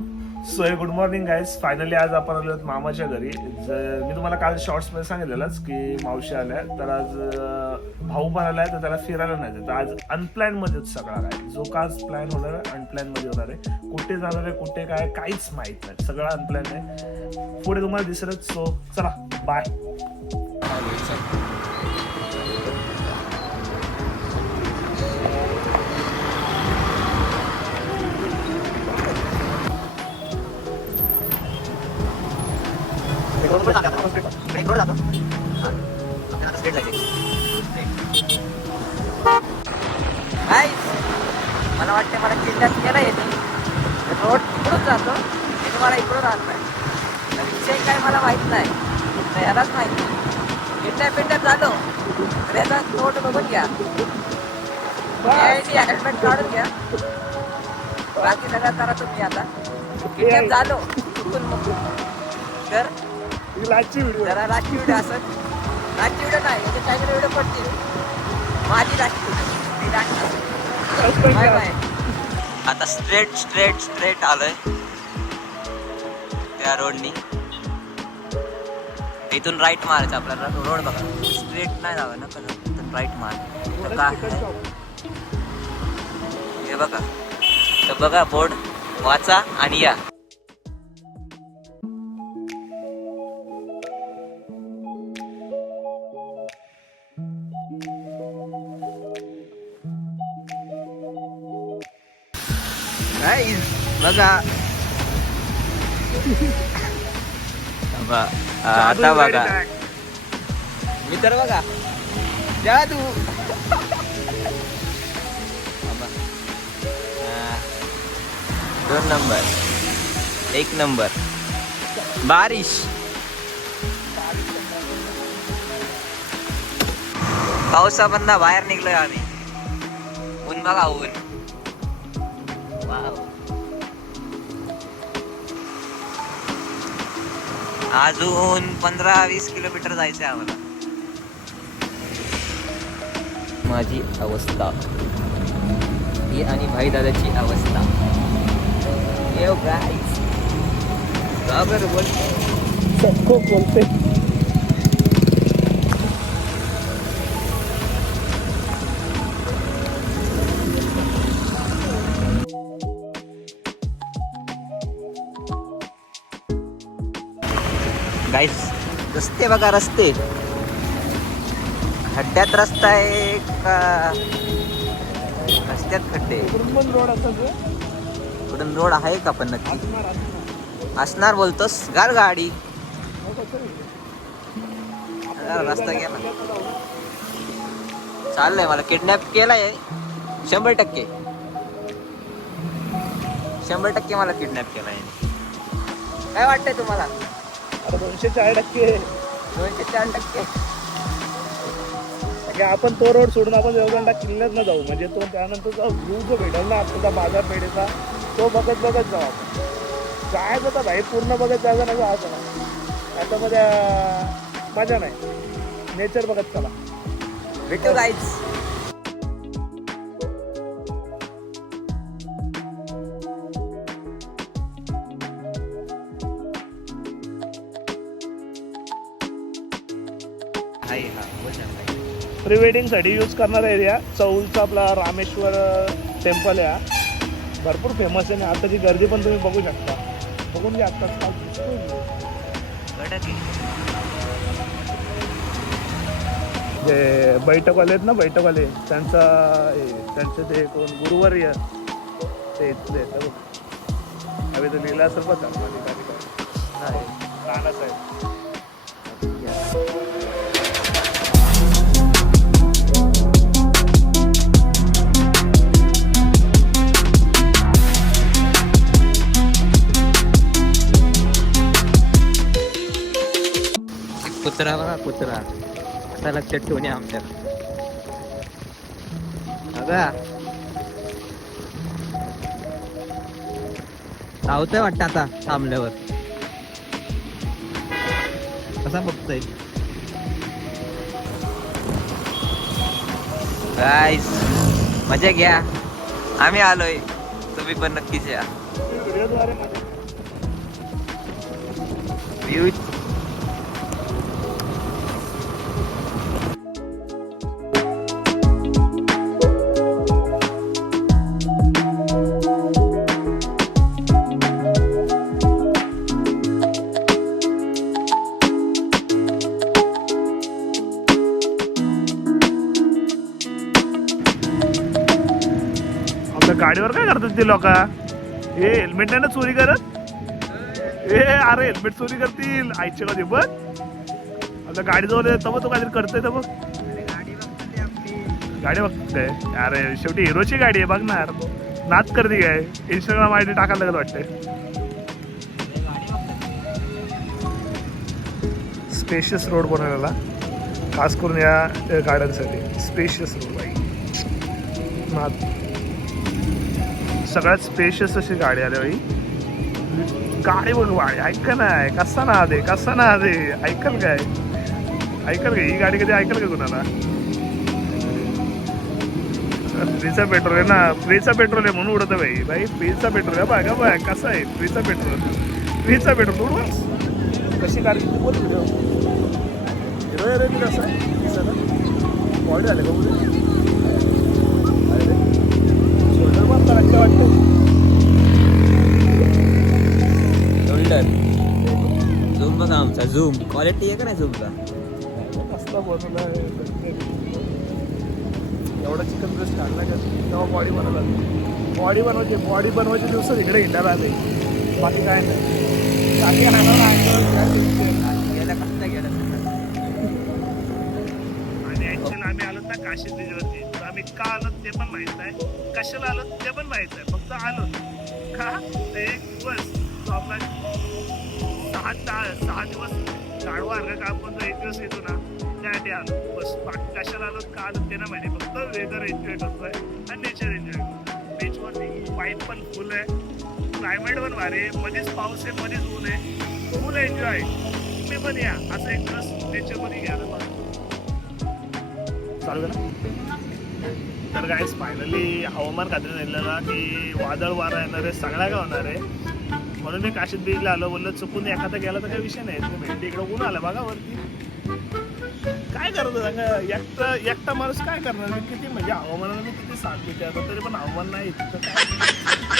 So good morning guys finally आज आपण आलो आहोत मामाच्या घरी. जर मी तुम्हाला काल शॉर्ट्समध्ये सांगितलेलंच की मावशी आल्या तर आज भाऊ पण आलाय तर त्याला फिरायला नाही तर आज अनप्लॅन मध्येच सगळा आहे जो का आज प्लॅन होणार आहे अनप्लॅनमध्ये होणार आहे. कुठे जाणार आहे कुठे काय काहीच माहीत नाही. सगळं अनप्लॅन आहे. पुढे तुम्हाला दिसलंच. सो चला बाय मला वाटते मला किल्ल्यात गेला येते रोड इकडून जातो मी तुम्हाला इकडून राहत नाही विषय काय मला माहीत नाही तर यालाच माहीत नाही किडनॅप पिंड्यात झालो तर याचा नोट बघून घ्या हेल्मेट काढून घ्या बाकी सगळ्यात करा तुम्ही आता. किडनॅप झालो. तर व्हिडिओ जरा रात्री व्हिडिओ असत रात्री व्हिडिओ नाही व्हिडिओ पडतील. माझी बाय बाय. आता स्ट्रेट स्ट्रेट स्ट्रेट आलोय. त्या रोडनी इथून राईट मारायचं आपल्याला. रोड बघा. स्ट्रेट नाही जावं ना पण इथून राईट मार. तर काय आहे? हे बघा. तर बघा बोर्ड वाचा आणि या. Guys, बघा बघा, आता बघा मी तर बघा जादू. दोन नंबर एक नंबर बारिश पावसामधनं बाहेर निघलोय आम्ही ऊन बघा ऊन वाव. अजून पंधरा वीस किलोमीटर जायचंय आम्हाला. माझी अवस्था. ही आणि भाई दादाची अवस्था येऊ गाईस बरोबर बोल खूप बोलते रस्ते बघा रस्ते. खड्ड्यात रस्ता आहे का रस्त्यात खड्डे. कुठून रोड आहे. का पण नक्की? असणार बोलतोस? गार गाडी. जरा रस्ता गेला. चाललंय मला. किडनॅप केलाय. शंभर टक्के. शंभर टक्के मला किडनॅप केलाय. काय वाटतंय तुम्हाला? आता दोनशे चार टक्के. दोनशे चार टक्के. म्हणजे आपण तो रोड सोडून आपण देवगंडा किल्ल्यात न जाऊ. म्हणजे तो त्यानंतरचा व्ह्यू जो भेटेल ना आपल्याला बाजारपेठेचा तो बघत बघत जाऊ आपण. जायचं तर भाई पूर्ण बघत जायचं नाही जायचं नाही. त्याच्यामध्ये अं, मजा नाही. नेचर बघत चला. भेटू प्री वेडिंगसाठी यूज करणारा एरिया चौलचा आपला रामेश्वर टेम्पल आहे हा. भरपूर फेमस आहे आणि आताची गर्दी पण तुम्ही बघू शकता. बघून घ्या आत्ताच. काल दिसतोय. जे बैठकवाले आहेत ना बैठकवाले त्यांचा हे, त्यांचे ते कोण गुरुवर्य ते इथले आहेत, हे बघ. हवे तर लिहिलं असेल बघ. नानासाहेब कुत्रा बघा कुत्रा आता लक्षात ठेवणे आमच्या. बघा. धावतोय वाटतं आता थांबल्यावर. कसा बघतोय? गाईस मजा घ्या. आम्ही आलोय. तुम्ही पण नक्कीच या. व्हिडिओद्वारे मध्ये आपल्या गाडीवर काय करतात ते लोक? हे हेल्मेट नाही ना चोरी करत? ए अरे हेल्मेट चोरी करतील. आईचे कधी बघ आता गाडी जवळ आहे, मग तो काहीतरी करतोय तर बघ गाडी बघते अरे शेवटी हिरोची गाडी आहे बघणार. नाच करते काय? इंस्टाग्राम आय डी टाकायला लागत वाटतंय. स्पेशियस रोड बनवलेला. खास करून या गाड्यांसाठी. स्पेशियस रोड बाई नाच सगळ्यात स्पेशियस अशी गाडी आली बाई. गाडी बघ बाई ऐक ना? कसा ना दे कसा ना दे. ऐकल काय? ऐकल काय? ही गाडी कधी ऐकल का कुणाला? फ्रीचा पेट्रोल आहे ना? फ्रीचा पेट्रोल आहे म्हणून उडत बाई. बाई फ्रीचा पेट्रोल आहे. बघा बघा कसा आहे? फ्रीचा पेट्रोल फ्रीचा पेट्रोल उडवा. कशी गाडी बोल व्हिडिओ हिरो रे मी बॉडी झाले का बोल शोल्डर पण करायचं वाटतं शोल्डर झूम बघा आमचा झूम क्वालिटी आहे का नाही झूमचा कसला बनवला एवढा चिकन ब्रेस्ट काढला का? तेव्हा बॉडी बनवला. बॉडी बनवायची बॉडी बनवायचे दिवस इकडे हिंडायला आले. बाकी काय नाही. बाकी. गेला कसं गेला आणि ऍक्च्युअली आम्ही आलो ना काशी ब्रिजवरती तर आम्ही का आलो ते पण माहीत आहे कशाला आलो ते पण माहीत आहे फक्त आलो. का तर एक दिवस. सहा ता- सहा दिवस गाडवा अर्घ काम करतो एक दिवस येतो ना. त्यासाठी आलो बस बाकी कशाला आलो? का आलो ते ना माहिती फक्त वेदर एन्जॉय करतोय आणि नेचर एन्जॉय करतोय. बीचवरती पाईप पण फुल आहे. क्लायमेट पण भारी आहे. मध्येच पाऊस आहे मध्येच ऊन आहे. फुल एन्जॉय तुम्ही पण या. असं एक दिवस नेचरमध्ये घ्यायला पाहिजे चालू ना? तर काय फायनली हवामान खात्री नेलेला की वादळ वारा येणार आहे सगळ्या काय होणार आहे? म्हणून मी काशीत बीजला आलो बोललो चुकून एखादा गेला तर काही विषय नाही. तुम्ही भेटते इकडं कोण आलं बघा वरती काय करतो सांगा एकटा एकटा माणूस काय करणार? मी किती म्हणजे हवामानाला मी किती साथ देते आता तरी पण हवामान नाही तिथं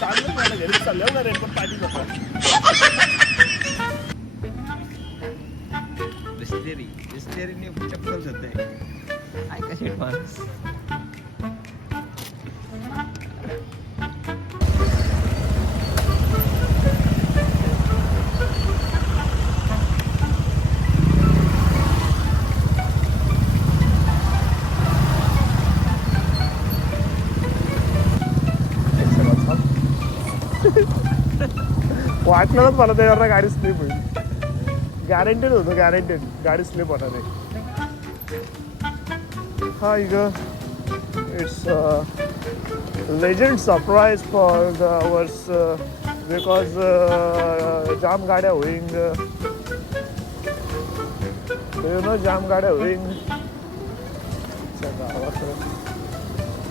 चाललं मला घरी चाललं ना रे पण पाठी जातो बिस्लेरी बिस्लेरीने चप्पल होते ऐका शेट माणूस. वाटलं मला त्याच्यावर गाडी स्लिप होईल. गॅरंटेड होतं गॅरंटेड गाडी स्लिप होणार आहे. हा इग it's legend surprise for the hours because jam गाड्या होईंग यु नो जाम गाड्या होईंग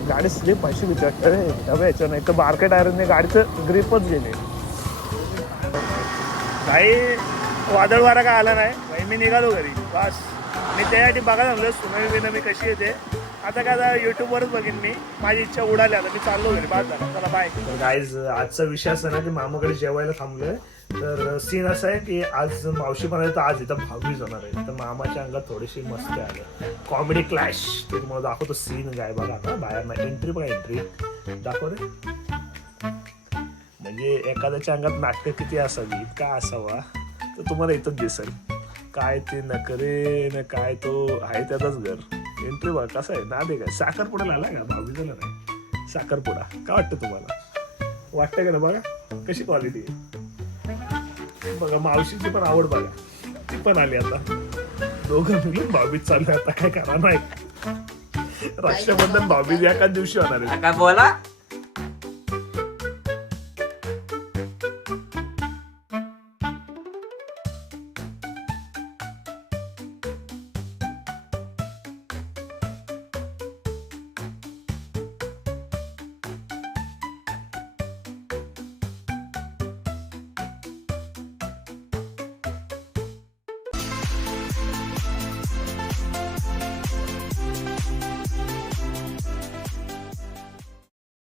गाडी स्लिप अशी विचार रे. डबे याच्या नाही तर बारके टायरने गाडीचं ग्रीपच गेले. काही वादळ वारा काय आला नाही. भाई मी निघालो घरी. बस. मी त्यासाठी बघायला लागलो सुनामी बिनामी कशी येते आता काय आता युट्यूबवरच बघीन मी. माझी इच्छा उडाली आता. मी चाललो घरी. बाद झाला. चला बाय गाईज आजचा विषय असं ना की मामाकडे जेवायला थांबलोय. तर सीन असा आहे की आज मावशी म्हणाले तर आज इथं भावीज होणार आहे. तर मामाच्या अंगात थोडीशी मस्ती आली. कॉमेडी क्लॅश ते तुम्हाला दाखवतो सीन काय बघा आता. बाहेर ना एंट्री बघा एंट्री दाखव रे म्हणजे एखाद्याच्या अंगात नाट्य किती असावी का असावा तर तुम्हाला इथंच दिसेल. काय ते नकरे न काय तो आहे त्यातच घर. एंट्री बघ कसं आहे? ना दे काय साखरपुडा आला का? भावी झाला नाही. साखरपुडा. काय वाटतं तुम्हाला? वाटतं का ना बघा? कशी क्वालिटी आहे? बघा मावशीची पण आवड बघा. ती पण आली आता. दोघं मिळून भावीत चालू आता काय करा नाही. रक्षाबंधन भावी एकाच दिवशी होणार आहे. काय बोला.